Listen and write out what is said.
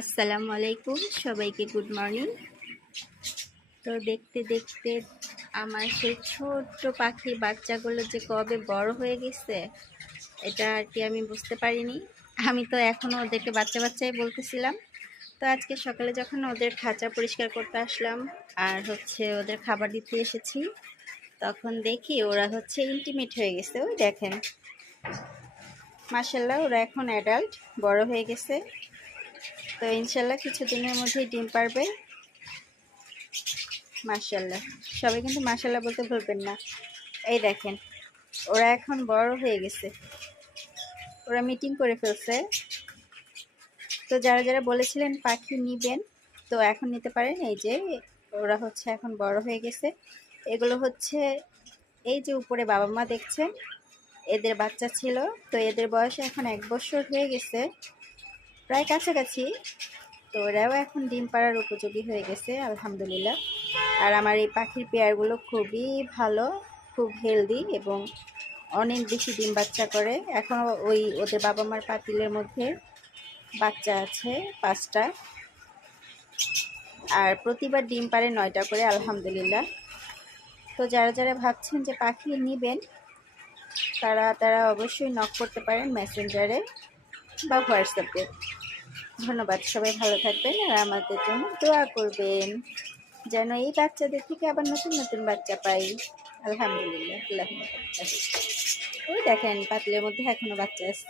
আসসালামু আলাইকুম, সবাইকে গুড মর্নিং। তো দেখতে দেখতে আমার সেই ছোট্ট পাখির বাচ্চাগুলো যে কবে বড় হয়ে গেছে এটা আর কি আমি বুঝতে পারিনি। আমি তো এখনও ওদেরকে বাচ্চা বাচ্চাই বলতেছিলাম। তো আজকে সকালে যখন ওদের খাঁচা পরিষ্কার করতে আসলাম আর ওদের খাবার দিতে এসেছি, তখন দেখি ওরা ইন্টিমেট হয়ে গেছে। ওই দেখেন, মাশাল্লাহ ওরা এখন অ্যাডাল্ট, বড় হয়ে গেছে। তো ইনশাল্লাহ কিছুদিনের মধ্যেই ডিম পারবে। মাশাল্লাহ, সবাই কিন্তু মাশাল্লাহ বলতে ভুলবেন না। এই দেখেন, ওরা এখন বড় হয়ে গেছে, ওরা মিটিং করে ফেলছে। তো যারা যারা বলেছিলেন পাখি নিবেন, তো এখন নিতে পারেন। এই যে ওরা এখন বড় হয়ে গেছে। এগুলো এই যে উপরে বাবা মা দেখছেন, এদের বাচ্চা ছিল। তো এদের বয়স এখন 1 বছর হয়ে গেছে, প্রায় কাছাকাছি। তো ওরাও এখন ডিম পাড়ার উপযোগী হয়ে গেছে, আলহামদুলিল্লাহ। আর আমার এই পাখির পেয়ারগুলো খুবই ভালো, খুব হেলদি এবং অনেক বেশি ডিম বাচ্চা করে। এখন ওদের বাবা মার পাতিলের মধ্যে বাচ্চা আছে 5টা, আর প্রতিবার ডিম পারে 9টা করে, আলহামদুলিল্লাহ। তো যারা যারা ভাবছেন যে পাখি নেবেন, তারা অবশ্যই নক করতে পারেন মেসেঞ্জারে বা হোয়াটসঅ্যাপে। ধন্যবাদ, সবাই ভালো থাকবেন আর আমাদের জন্য দোয়া করবেন যেন এই বাচ্চাদের থেকে আবার নতুন নতুন বাচ্চা পাই, আলহামদুলিল্লাহ। ওই দেখেন, পাতিলের মধ্যে এখনো বাচ্চা আছে।